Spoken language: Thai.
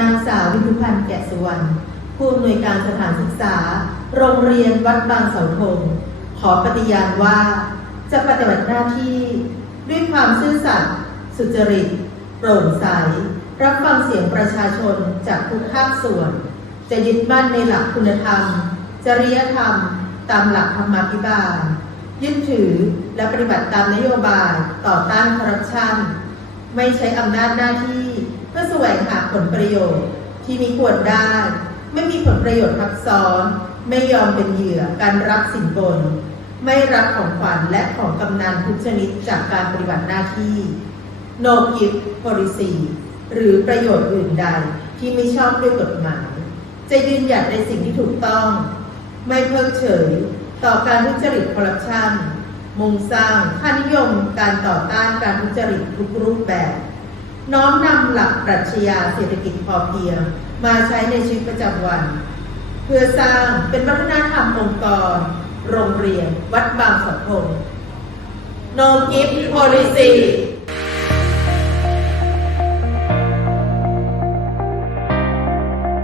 นางสาววิทุพันธ์แกะสุวรรณผู้อำนวยการสถานศึกษา โรงเรียนวัดบางเสาธงขอปฏิญาณว่า จะปฏิบัติหน้าที่ด้วยความซื่อสัตย์สุจริต โปร่งใส รับฟังเสียงประชาชนจากทุกภาคส่วน จะยึดมั่นในหลักคุณธรรม จริยธรรม ตามหลักธรรมาภิบาล ยึดถือและปฏิบัติตามนโยบายต่อต้านคอร์รัปชัน ไม่ใช้อำนาจหน้าที่ เพื่อแสวงหาผลประโยชน์ ที่มีควรได้ ไม่มีผลประโยชน์ทับซ้อน ไม่ยอมเป็นเหยื่อการรับสินบน ไม่รับของขวัญและของกำนันทุกชนิดจากการปฏิบัติหน้าที่ no gift policy หรือประโยชน์อื่นใดที่ไม่ชอบด้วยกฎหมาย จะยืนหยัดในสิ่งที่ถูกต้อง ไม่เพิกเฉย ต่อการทุจริตคอร์รัปชัน มุ่งสร้างค่านิยมการต่อต้านการทุจริตทุกรูปแบบ น้อมนำหลักปรัชญาเศรษฐกิจพอเพียง มาใช้ในชีวิตประจำวัน เพื่อสร้างเป็นวัฒนธรรมองค์กร โรงเรียน วัดบางเสะพง No gift policy